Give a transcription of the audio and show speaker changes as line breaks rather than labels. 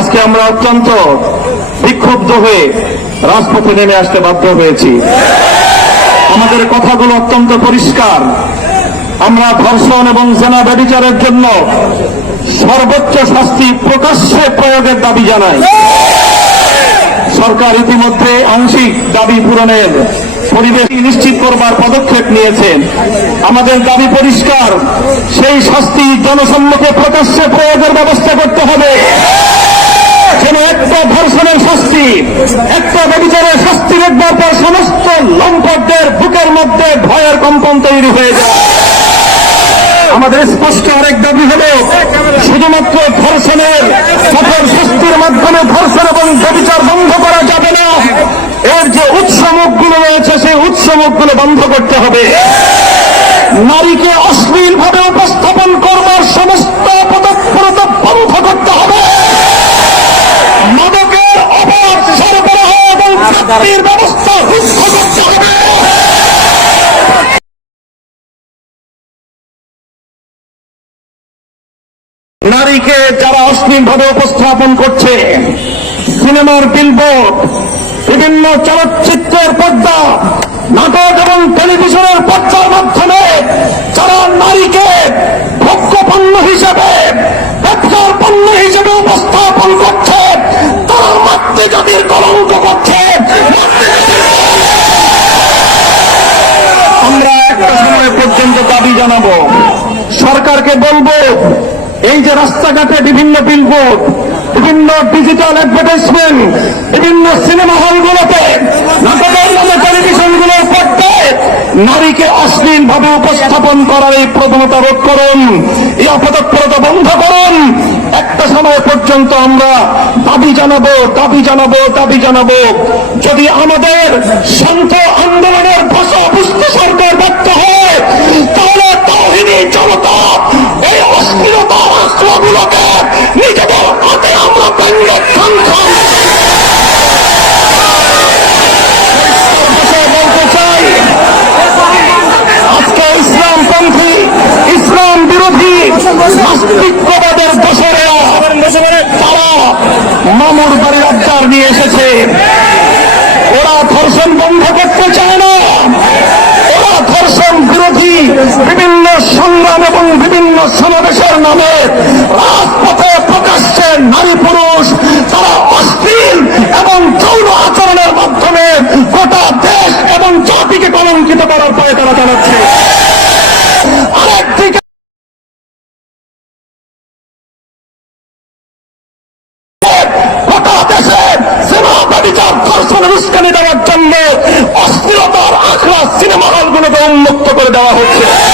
আজকে আমরা অত্যন্ত বিক্ষুব্ধ হয়ে রাজপথে নেমে আসতে বাধ্য হয়েছি। আমাদের কথাগুলো অত্যন্ত পরিষ্কার। আমরা ধর্ষণ এবং সেনা ব্যবিচারের জন্য সর্বোচ্চ শাস্তি প্রকাশ্যে প্রয়োগের দাবি জানাই। সরকার ইতিমধ্যে আংশিক দাবি পূরণের পরিবেশ নিশ্চিত করবার পদক্ষেপ নিয়েছেন আমাদের দাবি পরিষ্কার, সেই শাস্তি জনসম্মুখে প্রকাশ্যে প্রয়োগের ব্যবস্থা করতে হবে। একটা ধর্ষণের শাস্তি। একটা ব্যবচারের শাস্তি দেখবার পর সমস্ত লম্পটদের বুকের মধ্যে ভয়ের কম্পন তৈরি হয়ে যায়। আমাদের স্পষ্ট আরেক দাবি হল, শুধুমাত্র ধর্ষণের কঠোর শাস্তির মাধ্যমে ধর্ষণ এবং ব্যবচার বন্ধ করা যাবে না। এর যে উৎসমুখগুলো রয়েছে, সেই উৎসমুখগুলো বন্ধ করতে হবে। নারীকে চাকরির ব্যবস্থা নারীকে যারা অশ্লীল ভাবে উপস্থাপন করছে, সিনেমার বিলবোর্ড বিভিন্ন চলচ্চিত্রের পর্দা, নাটক এবং টেলিভিশনের পর্দার জানাব। সরকারকে বলব, এই যে রাস্তাঘাটে বিভিন্ন বিলবোর্ড বিভিন্ন ডিজিটাল অ্যাডভার্টাইজমেন্ট বিভিন্ন সিনেমা হলগুলোতে নাটকের নামে টেলিভিশনগুলোর পর্দায় নারীকে অশ্লীল ভাবে উপস্থাপন করার এই প্রবণতা রোধ করুন, এই অপতৎপরতা বন্ধ করুন। একটা সময় পর্যন্ত আমরা দাবি জানাব দাবি জানাব দাবি জানাব। যদি আমাদের শান্ত আশ্রয়গুলোকে নিজেদের হাতে আমরা দোষরেরা তারা মামুর বাড়ির আবদার নিয়ে এসেছে। ওরা ধর্ষণ বন্ধ করতে চায় না। ওরা ধর্ষণ বিরোধী বিভিন্ন সংগ্রাম এবং বিভিন্ন সমাবেশের নামে রাজপথে প্রকাশ্যে নারী পুরুষ তারা অশ্লীল এবং যৌন আচরণের মাধ্যমে গোটা দেশ এবং জাতিকে কলঙ্কিত করার পরে তারা চালাচ্ছে আরেকদিকে সিনেমা হলগুলোকে উন্মুক্ত করে দেওয়া হচ্ছে।